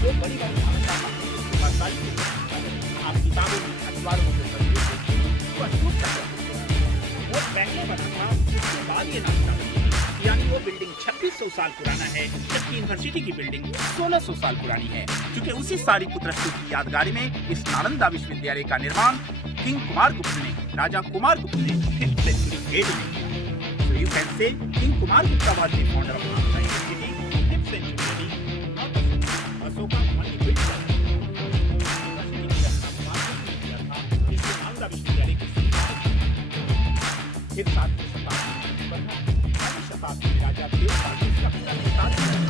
जो बड़ी बड़ी आप किताबों में अखबारों में वो अशोक चक्र वो पहले बना था, उसके बाद ये नालंदा बनी। यानी वो बिल्डिंग 2600 साल पुराना है, जबकि यूनिवर्सिटी की बिल्डिंग 1600 साल पुरानी है। क्योंकि उसी सारिपुत्र की यादगारी में इस नालंदा विश्वविद्यालय का निर्माण किंग कुमार गुप्त ने, राजा कुमार गुप्त ने 5th century AD में। So you can say King Kumar Gupta was the founder of Nalanda University, 5th century AD। Ashoka only built it। Nalanda विश्वविद्यालय की फिर 7वीं शताब्दी में राजा देवपाल इसका पूरा विस्तार किया।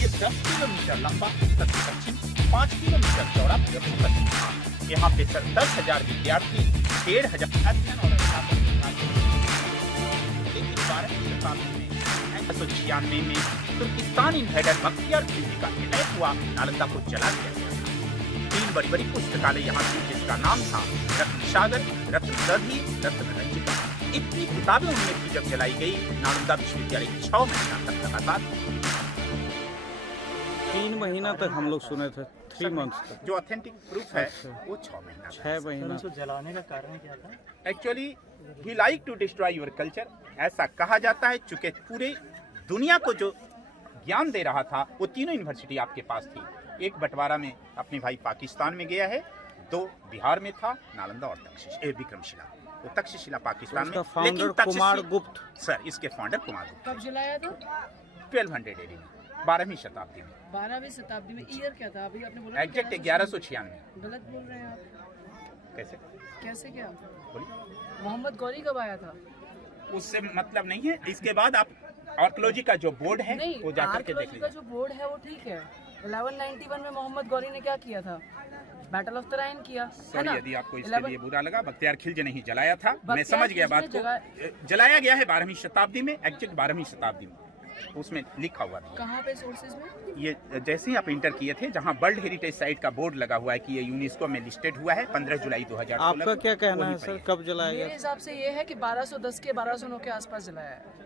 ये 10 किलोमीटर लंबा उत्तर से पश्चिम, 5 किलोमीटर चौड़ा पूर्व से पश्चिम था। यहाँ पे 10,000 विद्यार्थी, 1,500 अध्ययन और अध्यापन। लेकिन 12वीं शताब्दी में 1996 में तुर्किस्तान इन्वेडर बख्तियार खिलजी का अटैक हुआ, नालंदा को जला दिया गया। 3 बड़ी बड़ी पुस्तकालय यहाँ थी, जिसका नाम था रत्न सागर, रत्न दधी, रत्न रंजिता। इतनी किताबें उनमें थी जब जलाई गई। नालंदा विश्वविद्यालय 6 महीना तक लगातार 3 महीना तक हम लोग सुने थे, 3 months तक। जो ऑथेंटिक प्रूफ है वो 6 महीना 6 महीना। उसको जलाने का कारण क्या था? Actually he like to destroy your culture, ऐसा कहा जाता है। चूंकि पूरे दुनिया को जो ज्ञान दे रहा था वो तीनों यूनिवर्सिटी आपके पास थी। एक बंटवारा में अपने भाई पाकिस्तान में गया है, 2 बिहार में था, नालंदा और विक्रमशिला। वो तक्षशिला पाकिस्तान में, लेकिन कुमार गुप्त सर इसके फाउंडर कुमार गुप्त। कब जलाया था? 1200 AD में, 12वीं शताब्दी में। 12वीं शताब्दी में। ईयर क्या था? अभी आपने बोला एग्जैक्ट 1196। गलत बोल रहे हैं आप। कैसे कैसे क्या? बोलिए। मोहम्मद गौरी कब आया था? उससे मतलब नहीं है। इसके बाद आप आर्कियोलॉजी का जो बोर्ड है नहीं, वो जाकर के देख आर्कियोलॉजी का लीजिए। जो बोर्ड है वो ठीक है। 1191 में मोहम्मद गौरी ने क्या किया था? बैटल ऑफ तराइन किया, है सॉरी ना? यदि आपको इसके लिए बुरा लगा, बख्तियार खिलजी ने ही जलाया था। मैं समझ गया बात खिलजी ने को। जलाया गया है 12वीं शताब्दी में, एग्जैक्ट 12वीं शताब्दी में। उसमें लिखा हुआ था। कहाँ पे सोर्सेज में? ये जैसे ही आप इंटर किए थे, जहाँ वर्ल्ड हेरिटेज साइट का बोर्ड लगा हुआ है कि ये यूनेस्को में लिस्टेड हुआ है 15 जुलाई 2016। आपका क्या कहना है सर, कब जलाया मेरे गया? हिसाब से ये है कि 1210 के 1209 के आसपास जलाया है।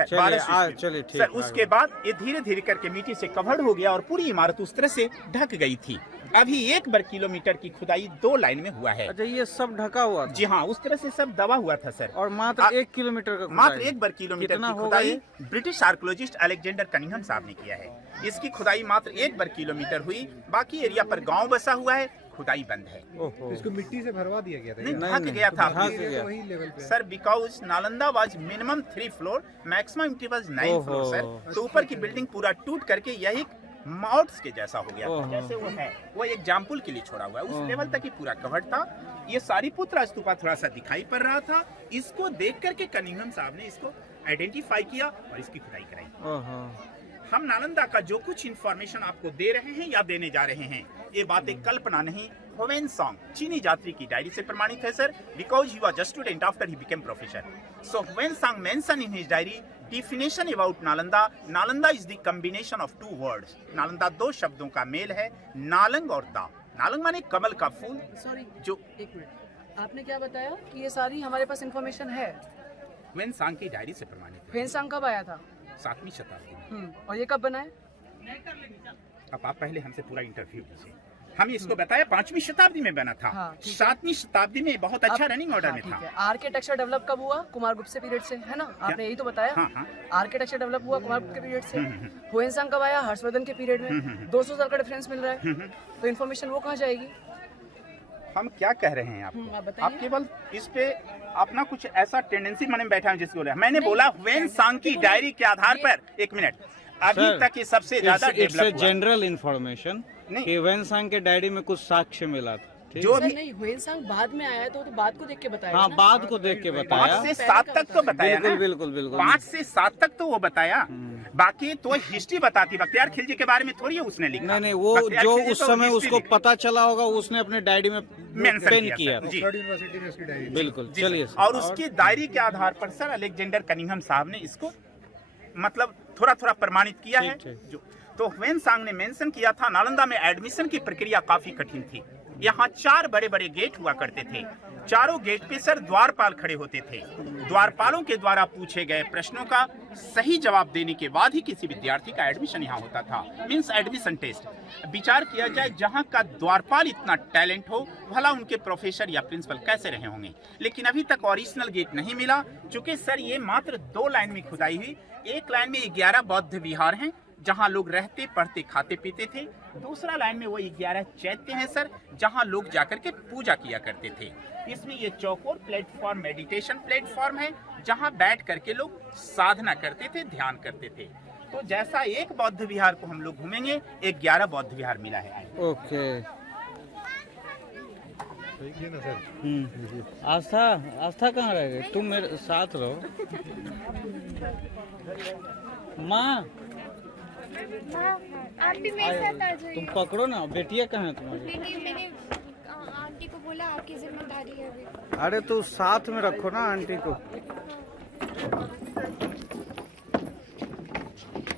चलिए ठीक सर उसके बाद ये धीरे धीरे करके मिट्टी से कवर्ड हो गया और पूरी इमारत उस तरह से ढक गई थी। अभी 1 वर्ग किलोमीटर की खुदाई 2 लाइन में हुआ है। अच्छा, ये सब ढका हुआ था? जी हाँ, उस तरह से सब दबा हुआ था सर। और मात्र 1 किलोमीटर का मात्र 1 वर्ग किलोमीटर कितना की होगा खुदाई ये? ब्रिटिश आर्कियोलॉजिस्ट अलेक्जेंडर कनिंघम साहब ने किया है। इसकी खुदाई मात्र 1 वर्ग किलोमीटर हुई। बाकी एरिया पर गांव बसा हुआ है, खुदाई बंद है। इसको मिट्टी से भरवा दिया गया था? नहीं, ढक गया था वही लेवल पे sir, because Nalanda was minimum 3 floor, maximum it was 9 floor sir. तो ऊपर की बिल्डिंग पूरा टूट करके यही माउट्स के जैसा हो गया था। जैसे वो है, वो एक जामपुल के लिए छोड़ा हुआ है, उस लेवल तक ही पूरा कवर्ड था। ये सारिपुत्रा स्तूपा थोड़ा सा दिखाई पड़ रहा था। इसको देख करके कनिंघम साहब ने इसको आइडेंटिफाई किया और इसकी खुदाई कराई। हम नालंदा का जो कुछ इंफॉर्मेशन आपको दे रहे हैं या देने जा रहे हैं, ये बातें कल्पना नहीं, ह्वेनसांग चीनी यात्री की डायरी से प्रमाणित है sir. Because he was a student after he became professor. So Hiuen Tsang mention in his diary definition about Nalanda. Nalanda is the combination of 2 words। Nalanda 2 शब्दों का मेल है, नालंग और दा। नालंग माने कमल का फूल। सॉरी, जो 1 मिनट, आपने क्या बताया कि ये सारी हमारे पास इंफॉर्मेशन है? ह्वेनसांग की डायरी से प्रमाणित है। ह्वेनसांग कब आया था? 7वीं शताब्दी में। और ये कब बना है? अब आप पहले हमसे पूरा इंटरव्यू कीजिए। हम इसको बताया 5वीं शताब्दी में बना था। हाँ, 7वीं शताब्दी में बहुत अच्छा रनिंग ऑर्डर में था। आर्किटेक्चर डेवलप कब हुआ? कुमार गुप्त से पीरियड से, है ना? आपने यही तो बताया। हाँ। आर्किटेक्चर डेवलप हुआ कुमार गुप्त के पीरियड से। ह्वेनसांग कब आया? हर्षवर्धन के पीरियड में। 200 साल का डिफरेंस मिल रहा है। तो इन्फॉर्मेशन वो कहाँ जाएगी? हम क्या कह रहे हैं आपको? आप केवल इस पे अपना कुछ ऐसा टेंडेंसी मन में बैठा है जिसको मैंने बोला ह्वेनसांग की डायरी के आधार पर। 1 मिनट, अभी तक ये सबसे ज्यादा डेवलप हुआ। जनरल इन्फॉर्मेशन कि ह्वेनसांग के डायरी में कुछ साक्ष्य मिला था। जो भी नहीं, ह्वेनसांग बाद में आया तो बात को देख के बताया। हाँ, बाद को देख के बताया। 5 से 7 तक तो बताया ना। बिल्कुल 5 से 7 तक तो वो बताया। बाकी तो हिस्ट्री बताती। बख्तियार खिलजी के बारे में थोड़ी उसने लिखा। नहीं, वो जो उस समय उसको पता चला होगा उसने अपने डायरी में पेन किया। जी, यूनिवर्सिटी में उसकी डायरी। बिल्कुल, चलिए। और उसकी डायरी के आधार पर सर अलेक्जेंडर कनिंघम साहब ने इसको मतलब थोड़ा थोड़ा प्रमाणित किया है। जो तो ह्वेनसांग ने मेंशन किया था, नालंदा में एडमिशन की प्रक्रिया काफी कठिन थी। यहाँ 4 बड़े बड़े गेट हुआ करते थे। चारों गेट पे सर द्वारपाल खड़े होते थे। द्वारपालों के द्वारा पूछे गए प्रश्नों का सही जवाब देने के बाद ही किसी विद्यार्थी का एडमिशन यहाँ होता था, मींस एडमिशन टेस्ट। विचार किया जाए, जहाँ का द्वारपाल इतना टैलेंट हो, भला उनके प्रोफेसर या प्रिंसिपल कैसे रहे होंगे। लेकिन अभी तक ओरिजिनल गेट नहीं मिला, चूंकि सर ये मात्र 2 लाइन में खुदाई हुई। एक लाइन में 11 बौद्ध विहार हैं जहां लोग रहते, पढ़ते, खाते, पीते थे। दूसरा लाइन में वो 11 चैत्य हैं सर, जहां लोग जाकर के पूजा किया करते थे। इसमें ये चौकोर प्लेटफॉर्म मेडिटेशन प्लेटफॉर्म है, जहां बैठ करके लोग साधना करते थे, ध्यान करते थे। तो जैसा एक बौद्ध विहार को हम लोग घूमेंगे, 11 बौद्ध विहार मिला है। ओके। ठीक है ना सर। आस्था कहाँ रह गई? तुम मेरे साथ रहो। माँ आप भी मेरे साथ आ जाइए। तुम पकड़ो ना, बेटिया कहाँ है तुम्हारी? नहीं, मैंने आंटी को बोला आपकी जिम्मेदारी है अभी। अरे तो साथ में रखो ना आंटी को।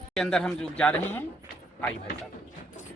के अंदर हम जो जा रहे हैं, आई भाई साहब।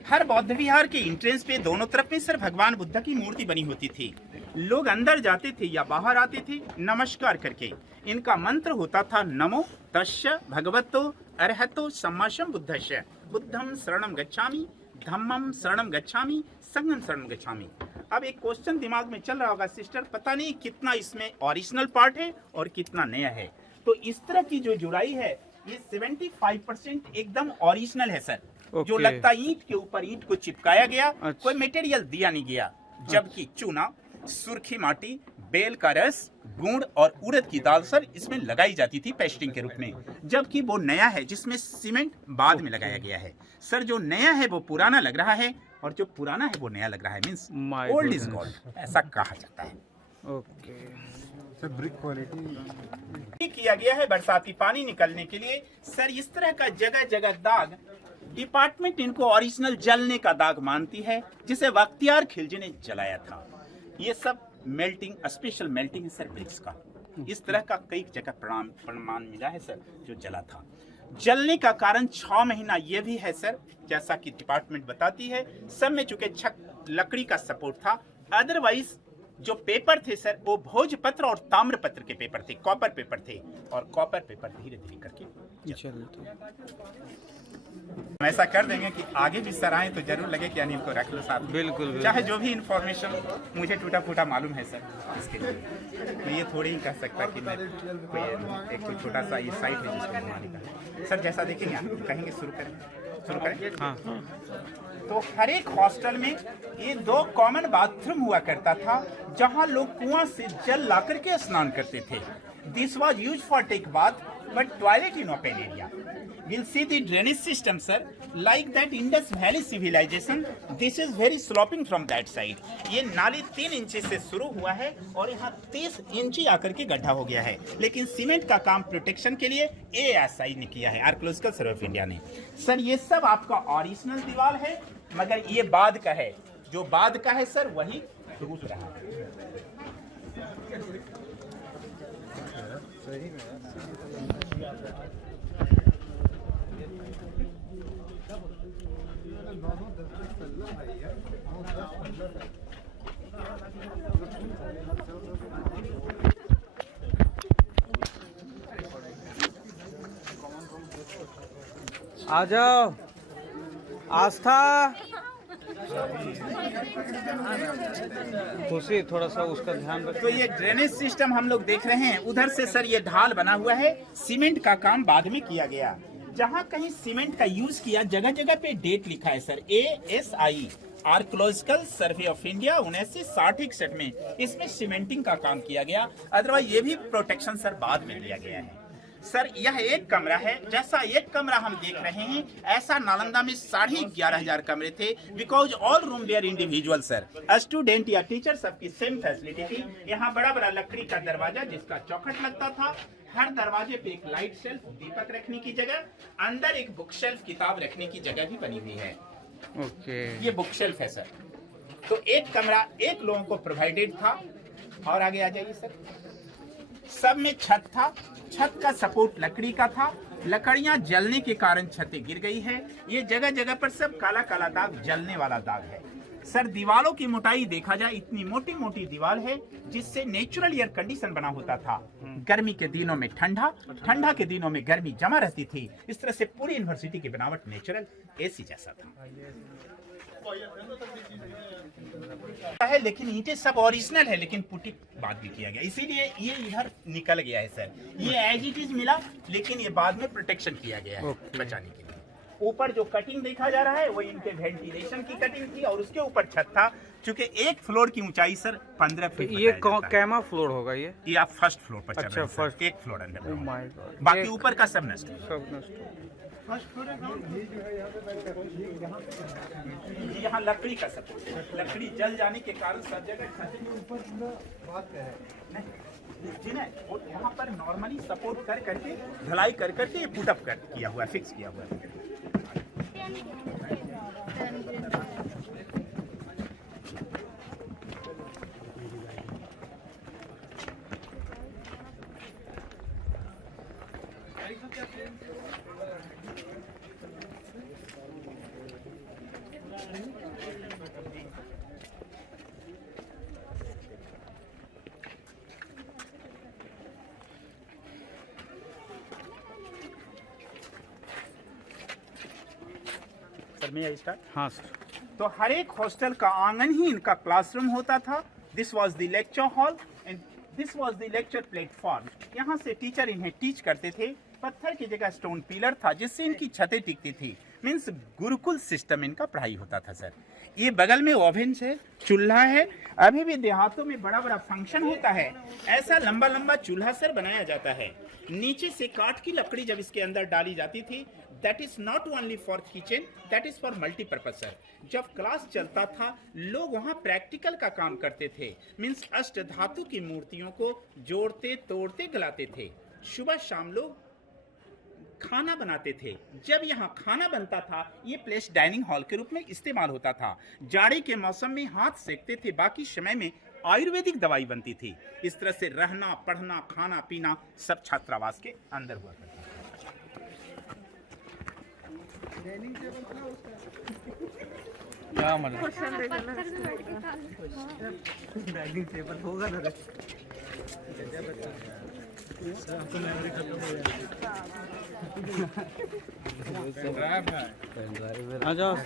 हर बौद्ध विहार के एंट्रेंस पे दोनों तरफ में सर भगवान बुद्ध की मूर्ति बनी होती थी। लोग अंदर जाते थे या बाहर आते थे नमस्कार करके। इनका मंत्र होता था नमो तस्य भगवतो अरहतो सम्मा सम्बुद्धस्य बुद्धं शरणं गच्छामि धम्मं शरणं गच्छामि संघं शरणं गच्छामि। अब एक क्वेश्चन दिमाग में चल रहा होगा, सिस्टर पता नहीं कितना इसमें ओरिजिनल पार्ट है और कितना नया है। तो इस तरह की जो जुड़ाई है, ये 75% एकदम ओरिजिनल है सर। जो लगता ईंट के ऊपर ईंट को चिपकाया गया, कोई मटेरियल दिया नहीं गया। जबकि चूना, सुर्खी माटी, बेल का रस, गुड़ और उड़द की दाल सर इसमें लगाई जाती थी पेस्टिंग के रूप में। जबकि वो नया है जिसमें सीमेंट बाद में लगाया गया है। सर जो नया है वो पुराना लग रहा है और जो पुराना है वो नया लग रहा है, मींस ओल्ड इज गोल्ड, ऐसा कहा जाता है। ओके सर ब्रिक क्वालिटी किया गया है बरसाती पानी निकलने के लिए। सर इस तरह का जगह जगह दाग, डिपार्टमेंट इनको ओरिजिनल जलने का दाग मानती है, जिसे बख्तियार खिलजी ने जलाया था। ये सब मेल्टिंग, स्पेशल मेल्टिंग है सर ब्रिक्स का। इस तरह का कई जगह प्रमाण मिला है सर जो जला था। जलने का कारण 6 महीना ये भी है सर, जैसा कि डिपार्टमेंट बताती है। सब में चूंकि लकड़ी का सपोर्ट था, अदरवाइज जो पेपर थे सर वो भोजपत्र और ताम्रपत्र के पेपर थे, कॉपर पेपर थे। और कॉपर पेपर धीरे धीरे करके हम ऐसा कर देंगे कि आगे भी सर आए तो जरूर लगे कि अनिल को रख लो साथ। बिल्कुल। चाहे जो भी इंफॉर्मेशन मुझे टूटा फूटा मालूम है सर इसके लिए, तो ये थोड़ी ही कह सकता कि मैं कोई छोटा सा ये साइट है जिसको घुमाने का। सर जैसा देखेंगे आप कहेंगे शुरू करें। हाँ। तो हर एक हॉस्टल में ये 2 कॉमन बाथरूम हुआ करता था, जहां लोग कुआं से जल ला करके स्नान करते थे। This was used for take bath but toilet in open area. We'll see the drainage system, sir. Like that Indus Valley civilization, this is very sloping from that side. ये नाली 3 इंच से शुरू हुआ है और यहाँ 30 इंच आकर के गड्ढा हो गया है। लेकिन सीमेंट का काम प्रोटेक्शन के लिए ASI ने किया है, आर्कियोलॉजिकल सर्वे ऑफ इंडिया ने। सर ये सब आपका ओरिजिनल दीवार है, मगर ये बाद का है। जो बाद का है सर वही टूट रहा है। आ जाओ आस्था। खुशी थोड़ा सा उसका ध्यान रखो। तो ये ड्रेनेज सिस्टम हम लोग देख रहे हैं। उधर से सर ये ढाल बना हुआ है, सीमेंट का काम बाद में किया गया। जहाँ कहीं सीमेंट का यूज किया, जगह जगह पे डेट लिखा है sir, ASI archaeological survey of India 1960-61 में इसमें सीमेंटिंग का काम किया गया। अदरवाइज ये भी प्रोटेक्शन सर बाद में लिया गया है। सर यह एक कमरा है, जैसा एक कमरा हम देख रहे हैं, ऐसा नालंदा में 11,500 कमरे थे। Because all room were individual sir, student या टीचर सबकी सेम फैसिलिटी थी। यहाँ बड़ा बड़ा लकड़ी का दरवाजा जिसका चौखट लगता था। हर दरवाजे पे एक लाइट शेल्फ, दीपक रखने की जगह, अंदर एक बुक शेल्फ, किताब रखने की जगह भी बनी हुई है। ओके। ये बुक शेल्फ है सर। तो एक कमरा एक लोगों को प्रोवाइडेड था। और आगे आ जाइए सर। सब में छत था, छत का सपोर्ट लकड़ी का था। लकड़ियां जलने के कारण छतें गिर गई है। ये जगह जगह पर सब काला काला दाग, जलने वाला दाग है। सर दीवारों की मोटाई देखा जाए इतनी मोटी मोटी दीवार है जिससे नेचुरल एयर कंडीशन बना होता था। गर्मी के दिनों में ठंडा, ठंडा के दिनों में गर्मी जमा रहती थी। इस तरह से पूरी यूनिवर्सिटी की बनावट नेचुरल एसी जैसा था है। लेकिन ईंटें सब ओरिजिनल है, लेकिन पुट्टी बाद भी किया गया, इसीलिए ये इधर निकल गया है सर। ये एज इट इज मिला, लेकिन ये बाद में प्रोटेक्शन किया गया है बचाने के लिए। ऊपर जो कटिंग देखा जा रहा है वो इनके वेंटिलेशन की कटिंग थी और उसके ऊपर छत था। चूंकि एक फ्लोर की ऊंचाई सर 15 फीट। ये कैमा फ्लोर होगा ये आप फर्स्ट फ्लोर पर चल रहे हैं फर्स्ट एक फ्लोर अंदर। ओह माय गॉड, बाकी ऊपर का सब नष्ट है। सब नष्ट हो। यहाँ लकड़ी का सपोर्ट है, लकड़ी जल जाने के कारण सब जगह जी ना, और यहाँ पर नॉर्मली सपोर्ट कर करके ढलाई कर करके ये पुट अप कर किया हुआ है, फिक्स किया हुआ है। सर मैं स्टार्ट। हाँ सर। तो हर एक हॉस्टल का आंगन ही इनका क्लासरूम होता था। This was the lecture hall and this was the lecture platform. यहाँ से टीचर इन्हें टीच करते थे। पत्थर की जगह स्टोन पिलर था जिससे इनकी छतें टिकती थी। मीन्स गुरुकुल सिस्टम इनका पढ़ाई होता था सर। ये बगल में ओवन है, चूल्हा है। अभी भी देहातों में बड़ा बड़ा फंक्शन होता है, ऐसा लंबा लंबा चूल्हा सर बनाया जाता है। नीचे से काठ की लकड़ी जब इसके अंदर डाली जाती थी, that is not only for kitchen, that is for multipurpose sir. जब क्लास चलता था लोग वहाँ प्रैक्टिकल का काम करते थे। मीन्स अष्ट धातु की मूर्तियों को जोड़ते तोड़ते गलाते थे। सुबह शाम लोग खाना बनाते थे। जब यहाँ खाना बनता था ये प्लेस डाइनिंग हॉल के रूप में इस्तेमाल होता था। जाड़े के मौसम में हाथ सेकते थे, बाकी समय में आयुर्वेदिक दवाई बनती थी। इस तरह से रहना, पढ़ना, खाना पीना सब छात्रावास के अंदर हुआ करता था। क्या मतलब डाइनिंग टेबल होगा ना। आ जाओ।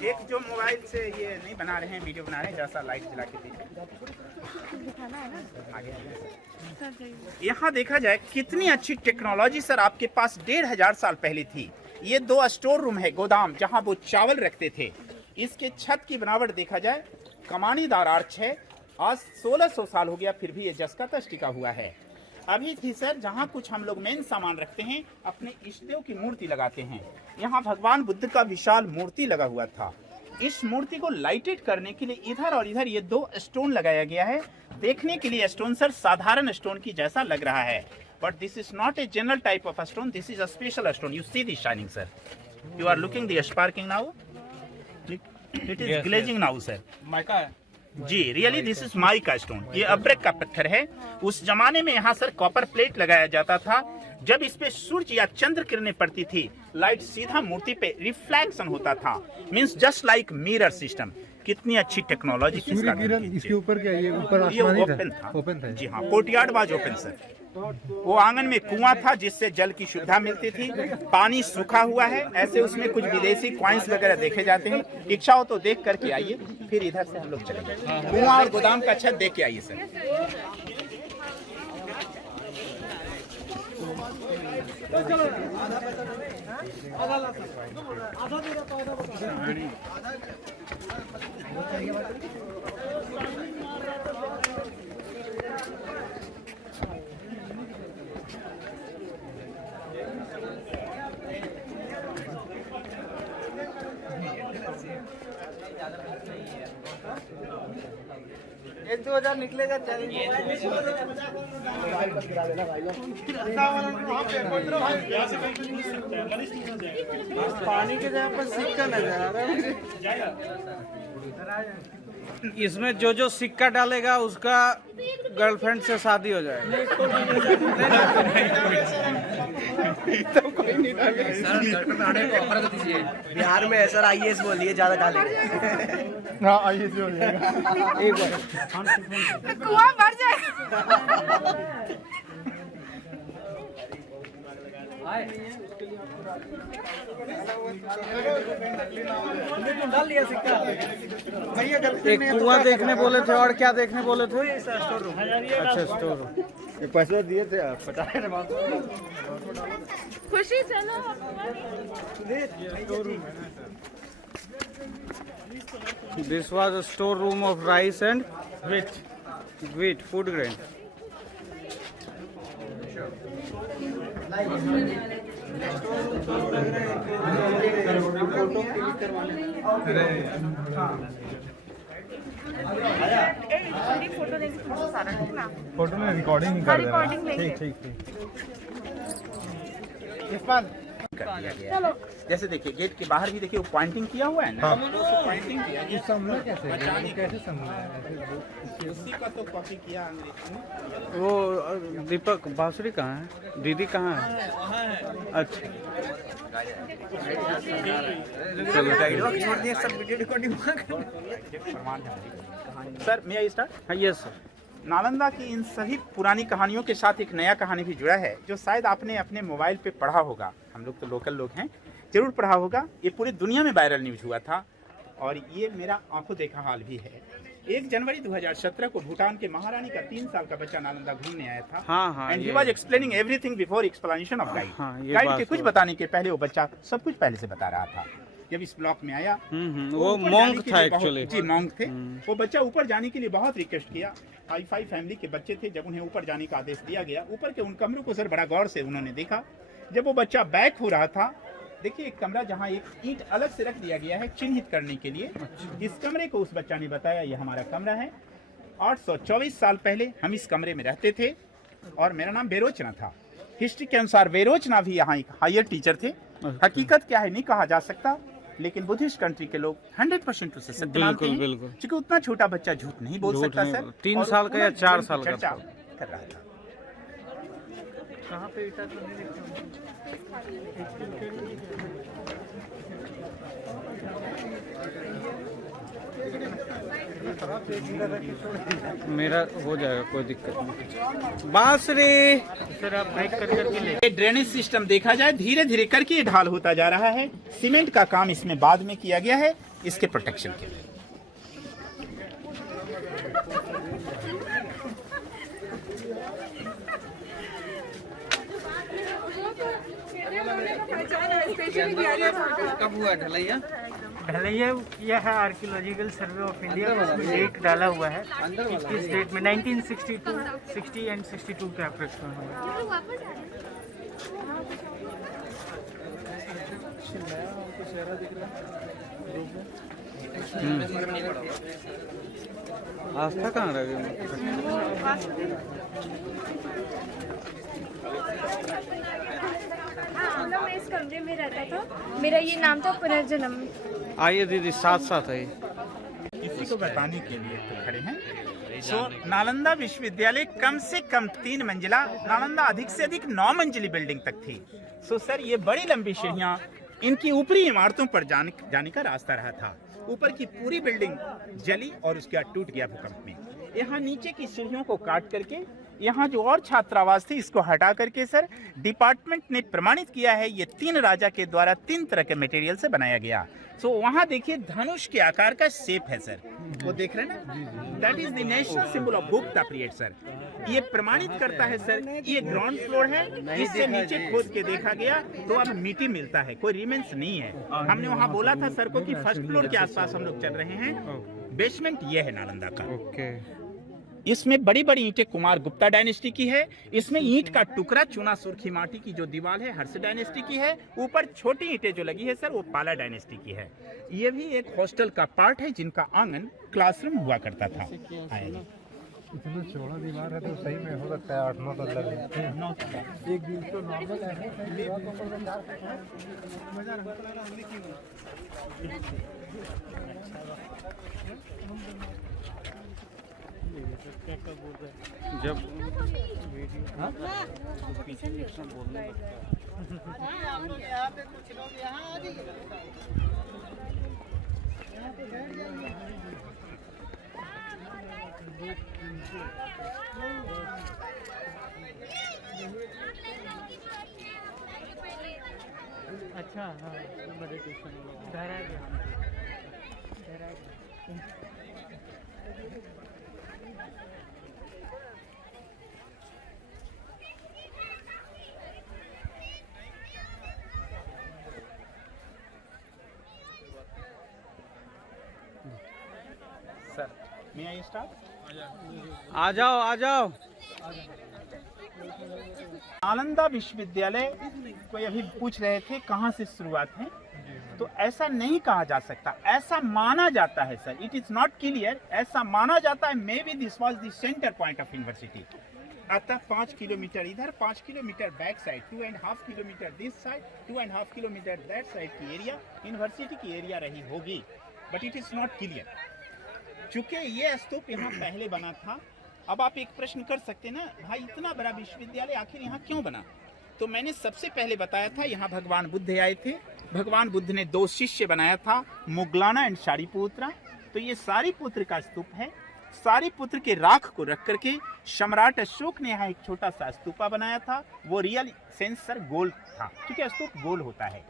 एक जो मोबाइल से ये नहीं बना रहे हैं, वीडियो बना रहे हैं, जैसा लाइट जला के देखिए। यहाँ देखा जाए कितनी अच्छी टेक्नोलॉजी सर आपके पास 1500 साल पहले थी। ये 2 स्टोर रूम है, गोदाम, जहाँ वो चावल रखते थे। इसके छत की बनावट देखा जाए कमानीदार आर्च है। आज 1600 साल हो गया फिर भी ये जस का तस टिका हुआ है। अभी थी सर जहाँ कुछ हम लोग मेन सामान रखते हैं, अपने इष्टदेव की मूर्ति लगाते हैं। यहाँ भगवान बुद्ध का विशाल मूर्ति लगा हुआ था। इस मूर्ति को लाइटेड करने के लिए इधर और इधर ये 2 स्टोन लगाया गया है। देखने के लिए स्टोन सर साधारण स्टोन की जैसा लग रहा है, but this is not a general type of stone, this is a special stone. You see this shining sir, you are looking the sparking now, it is glazing now sir. Mica है जी, really this is mica stone. ये अब्रक का पत्थर है। उस जमाने में यहाँ सर कॉपर प्लेट लगाया जाता था। जब इस पे सूर्य या चंद्र किरणें पड़ती थी, लाइट सीधा मूर्ति पे रिफ्लेक्शन होता था। Means just like mirror system. कितनी अच्छी टेक्नोलॉजी इसके ऊपर क्या ये ऊपर ये आसमान ओपन था। ओपन था। जी हाँ, कोर्टयार्ड वाज ओपन सर। वो आंगन में कुआं था जिससे जल की सुविधा मिलती थी। पानी सूखा हुआ है, ऐसे उसमें कुछ विदेशी कॉइन्स वगैरह देखे जाते हैं। इच्छा हो तो देख करके आइए, फिर इधर से हम लोग चलेंगे। कुआं और गोदाम का छत देख के आइए सर। एक 2000 निकलेगा पानी के जगह पर सिक्का नजर आ रहा है। इसमें जो जो सिक्का डालेगा उसका गर्लफ्रेंड से शादी हो जाएगा। बिहार में सर IAS बोलिए ज्यादा डालेंगे। हाँ आइए से हो जाएगा। एक बार कुआं भर जाएगा। एक कुआं देखने बोले थे और क्या देखने बोले थे? अच्छा स्टोर रूम। ये पैसे दिए थे आप खुशी चलो। This was a store room of rice and wheat, food grain. Photo में रिकॉर्डिंग कर देना। ठीक ठीक ठीक। कर दिया गया है। जैसे देखिए गेट के बाहर भी देखिए वो पॉइंटिंग किया हुआ है ना, पॉइंटिंग किया गया। समझा कैसे समझा? उसी का तो कॉपी किया अंग्रेजी में। वो दीपक बांसुरी कहाँ है? दीदी कहाँ है? अच्छा चलो छोड़ दिए सब वीडियो रिकॉर्डिंग। सर मैं स्टार्ट। हाँ यस सर। नालंदा की इन सभी पुरानी कहानियों के साथ एक नया कहानी भी जुड़ा है जो शायद आपने अपने मोबाइल पे पढ़ा होगा। हम लोग तो लोकल लोग हैं, जरूर पढ़ा होगा। ये पूरी दुनिया में वायरल न्यूज हुआ था और ये मेरा आंखों देखा हाल भी है। 1 जनवरी 2017 को भूटान के महारानी का 3 साल का बच्चा नालंदा घूमने आया था। हाँ and he was explaining everything before explanation of guide. हाँ, ये गाइड बात के कुछ तो- बताने के पहले वो बच्चा सब कुछ पहले से बता रहा था। जब इस ब्लॉक में आया वो ऊपर मॉन्क जाने के था लिए बहुत- एक्चुअली। जी मॉन्क थे। वो बच्चा ऊपर जाने के लिए बहुत रिक्वेस्ट किया। हाई-फाई फैमिली के बच्चे थे। जब उन्हें ऊपर जाने का आदेश दिया गया, ऊपर के उन कमरों को सर बड़ा गौर से उन्होंने देखा। जब वो बच्चा बैक हो रहा था, देखिए एक कमरा जहाँ एक ईंट अलग से रख दिया गया है चिन्हित करने के लिए। इस कमरे को उस बच्चा ने बताया ये हमारा कमरा है। 824 साल पहले हम इस कमरे में रहते थे और मेरा नाम बेरोचना था। हिस्ट्री के अनुसार बेरोचना भी यहाँ एक हायर टीचर थे। हकीकत क्या है नहीं कहा जा सकता, लेकिन बुद्धिस्ट कंट्री के लोग 100% उसे सत्य मानते हैं। बिल्कुल। क्योंकि उतना छोटा बच्चा झूठ नहीं बोल झूठ सकता नहीं सर। बोल- 3 और साल का या पूरा 4 जीवन साल का चर्चा था। कर रहा था। कहाँ पे ईटा तो नहीं देखा। मेरा हो जाएगा, कोई दिक्कत नहीं। बांसुरी सर आप ब्रेक कर करके ले। ये ड्रेनेज सिस्टम देखा जाए धीरे धीरे करके ये ढाल होता जा रहा है। सीमेंट का काम इसमें बाद में किया गया है इसके प्रोटेक्शन के लिए। कब हुआ ढलैया? ढलैया किया है आर्कियोलॉजिकल सर्वे ऑफ इंडिया। उसमें डेट डाला हुआ है किस डेट में 1962, 60 एंड 62 के अप्रोक्स में हुआ। आस्था कहाँ रह गई? मैं इस कमरे में रहता था। मेरा ये नाम था पुनर्जन्म। आइए दीदी साथ साथ आइए। इसी को बताने के लिए तो खड़े हैं। सो नालंदा विश्वविद्यालय कम से कम 3 मंजिला, नालंदा अधिक से अधिक 9 मंजिली बिल्डिंग तक थी। सो सर ये बड़ी लंबी सीढ़ियाँ इनकी ऊपरी इमारतों पर जाने का रास्ता रहा था। ऊपर की पूरी बिल्डिंग जली और उसके बाद टूट गया भूकंप में। यहाँ नीचे की सीढ़ियों को काट करके यहाँ जो और छात्रावास थे इसको हटा करके सर डिपार्टमेंट ने प्रमाणित किया है ये 3 राजा के द्वारा 3 तरह के मटेरियल से बनाया गया। सो वहाँ देखिए धनुष के आकार का शेप है सर, वो देख रहे हैं ना, that is the national symbol of Gupta period sir. ये प्रमाणित करता है सर ये ग्राउंड फ्लोर है, इससे नीचे खोद के देखा गया तो अब मिट्टी मिलता है, कोई रिमेन्स नहीं है। हमने वहाँ बोला था सर को कि फर्स्ट फ्लोर के आसपास हम लोग चल रहे हैं, बेसमेंट ये है नालंदा का। ओके। इसमें बड़ी बड़ी ईंटें कुमार गुप्ता डायनेस्टी की है। इसमें ईंट का टुकड़ा चूना सुर्खी माटी की जो दीवार है हर्ष डायनेस्टी की है। ऊपर छोटी ईंटें जो लगी है सर वो पाला डायनेस्टी की है। ये भी एक हॉस्टल का पार्ट है जिनका आंगन क्लासरूम हुआ करता था। इतना चौड़ा दीवार है तो सही में हो सकता है 8-9 तक एक दिन तो नॉर्मल जब पीछे बोलने अच्छा हाँ मेडिटेशन घर आ गया घर आ गया। सर मैं आई स्टार्ट। आ जाओ आ जाओ। नालंदा विश्वविद्यालय को अभी पूछ रहे थे कहाँ से शुरुआत है, तो ऐसा नहीं कहा जा सकता, ऐसा माना जाता है sir. It is not clear, ऐसा माना जाता है may be this was the centre point of university. अतः 5 किलोमीटर इधर, 5 kilometre back side, 2.5 kilometre this side, 2.5 kilometre that side की एरिया यूनिवर्सिटी की एरिया रही होगी, but it is not clear. चूंकि ये स्तूप यहाँ पहले बना था। अब आप एक प्रश्न कर सकते ना, भाई इतना बड़ा विश्वविद्यालय आखिर यहाँ क्यों बना? तो मैंने सबसे पहले बताया था यहाँ भगवान बुद्ध आए थे। भगवान बुद्ध ने 2 शिष्य बनाया था, मुगलाना एंड सारिपुत्रा। तो ये सारिपुत्र का स्तूप है। सारिपुत्र के राख को रख करके सम्राट अशोक ने यहाँ एक छोटा सा स्तूपा बनाया था। वो रियल सेंस सर गोल था, क्योंकि स्तूप गोल होता है।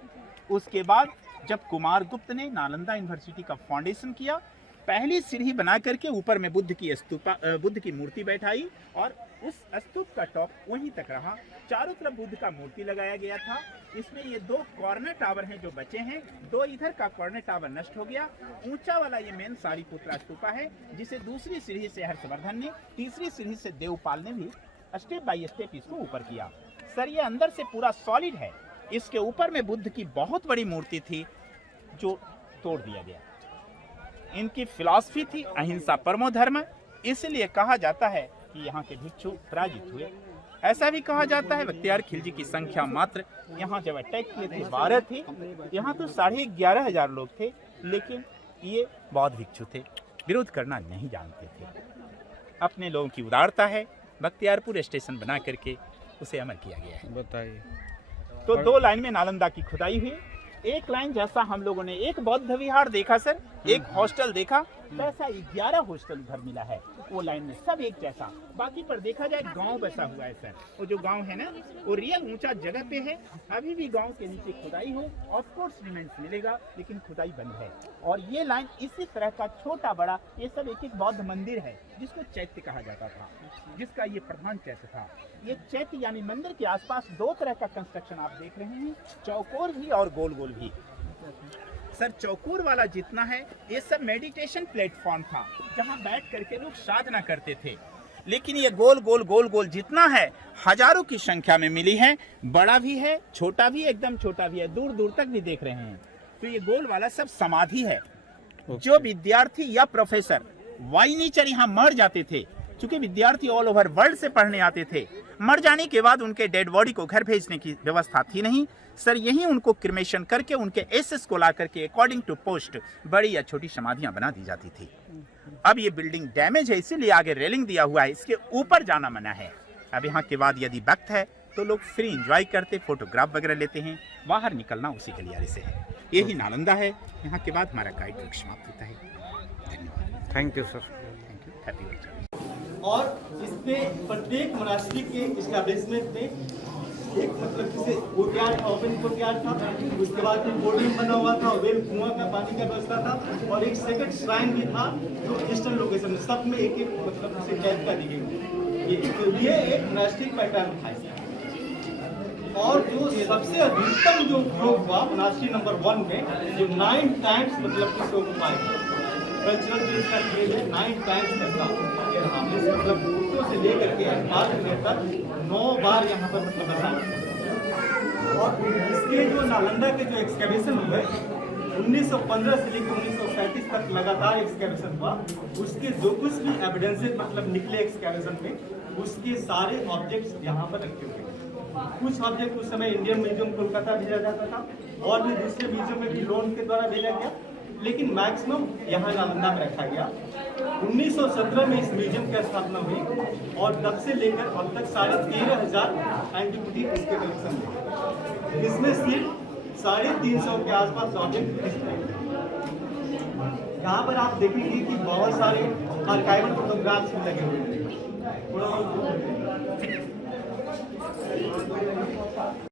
उसके बाद जब कुमार गुप्त ने नालंदा यूनिवर्सिटी का फाउंडेशन किया, पहली सीढ़ी बना करके ऊपर में बुद्ध की मूर्ति बैठाई और उस स्तूप का टॉप वहीं तक रहा। चारों तरफ बुद्ध का मूर्ति लगाया गया था। इसमें ये 2 कॉर्नर टावर हैं जो बचे हैं। 2 इधर का कॉर्नर टावर नष्ट हो गया। ऊंचा वाला ये मेन सारिपुत्रा स्तूपा है, जिसे दूसरी सीढ़ी से हर्षवर्धन ने, तीसरी सीढ़ी से देवपाल ने भी स्टेप बाय स्टेप इसको ऊपर किया। सर ये अंदर से पूरा सॉलिड है। इसके ऊपर में बुद्ध की बहुत बड़ी मूर्ति थी जो तोड़ दिया गया। इनकी फिलॉसफी थी अहिंसा परमो धर्म, इसलिए कहा जाता है कि यहाँ के भिक्षु पराजित हुए। ऐसा भी कहा जाता है बख्तियार खिलजी की संख्या मात्र यहाँ जब अटैक किए थे 12 थे। यहाँ तो 11,500 लोग थे, लेकिन ये बौद्ध भिक्षु थे, विरोध करना नहीं जानते थे। अपने लोगों की उदारता है, बख्तियारपुर स्टेशन बना करके उसे अमल किया गया है। बताइए। तो 2 लाइन में नालंदा की खुदाई हुई। एक लाइन जैसा हम लोगों ने एक बौद्ध विहार देखा सर, एक हॉस्टल देखा, वैसा 11 हॉस्टल उधर मिला है। वो लाइन में सब एक जैसा। बाकी पर देखा जाए गांव बसा हुआ है सर। वो जो गांव है ना वो रियल ऊंचा जगह पे है। अभी भी गांव के नीचे खुदाई हो, ऑफ कोर्स रिमेंस मिलेगा, लेकिन खुदाई बंद है। और ये लाइन इसी तरह का छोटा बड़ा ये सब एक बौद्ध मंदिर है, जिसको चैत्य कहा जाता था, जिसका ये प्रधान चैत्य था। ये चैत्य यानी मंदिर के आसपास 2 तरह का कंस्ट्रक्शन आप देख रहे हैं, चौकोर भी और गोल गोल भी। सर चौकोर वाला जितना है ये सब मेडिटेशन प्लेटफॉर्म था, जहां बैठ करके लोग साधना करते थे। लेकिन ये गोल गोल जितना है हजारों की संख्या में मिली है। बड़ा भी है, छोटा भी, एकदम छोटा भी है, दूर दूर तक भी देख रहे हैं। तो ये गोल वाला सब समाधि है। जो विद्यार्थी या प्रोफेसर वाइनीचर यहाँ मर जाते थे, क्योंकि विद्यार्थी ऑल ओवर वर्ल्ड से पढ़ने आते थे, मर जाने के बाद उनके डेड बॉडी को घर भेजने की व्यवस्था थी नहीं सर। यहीं उनको क्रिमेशन करके उनके एसेस को ला करके अकॉर्डिंग टू पोस्ट बड़ी या छोटी समाधियां बना दी जाती थी। अब ये बिल्डिंग डैमेज है, इसीलिए आगे रेलिंग दिया हुआ है, इसके ऊपर जाना मना है। अब यहाँ के बाद यदि वक्त है तो लोग फ्री एंजॉय करते, फोटोग्राफ वगैरह लेते हैं। बाहर निकलना उसी गलियारे से है। यही नालंदा है। यहाँ के बाद हमारा गाइड बुक समाप्त होता है। धन्यवाद। Thank you sir. Thank you. Happy welcome. और इसमें प्रत्येक मोनास्ट्री के इस्टेब्लिशमेंट में एक मतलब जैसे कोर्टयार्ड, ओपन कोर्टयार्ड था, उसके बाद में बोर्डिंग बना हुआ था, वेल कुआं का पानी का व्यवस्था था, और एक सेकंड श्राइन भी था जो ईस्टर्न लोकेशन में सब में एक मतलब जैसे टाइप का दी गई। ये एक मोनास्ट्री पैटर्न था। और जो सबसे अधिकतम जो उपयोग हुआ मोनास्ट्री नंबर 1 में, जो 9 टाइम्स मतलब इसको पाया कल्चरल जो इसका 9 टाइम्स तक था। ले रहा हूँ, मतलब भूतों से लेकर के अठारहवीं तक 9 बार यहाँ पर मतलब बसा। और इसके जो नालंदा के जो एक्सकेवेशन हुए 1915 से लेकर 1937 तक लगातार एक्सकेवेशन हुआ, उसके जो कुछ भी एविडेंसेस मतलब निकले एक्सकेवेशन में, उसके सारे ऑब्जेक्ट्स यहाँ पर रखे हुए हैं। कुछ ऑब्जेक्ट उस समय इंडियन म्यूजियम कोलकाता भेजा जाता था और भी दूसरे म्यूजियम में भी लोन के द्वारा भेजा गया, लेकिन मैक्सिमम यहाँ नालंदा में रखा गया। 1917 में इस म्यूजियम की स्थापना हुई और तब से लेकर अब तक 13,500 एंटीक्विटी इसके कलेक्शन में, इसमें सिर्फ 350 के आसपास ऑब्जेक्ट डिस्प्ले। यहाँ पर आप देखेंगे कि बहुत सारे आर्काइवल फोटोग्राफ्स लगे हुए हैं।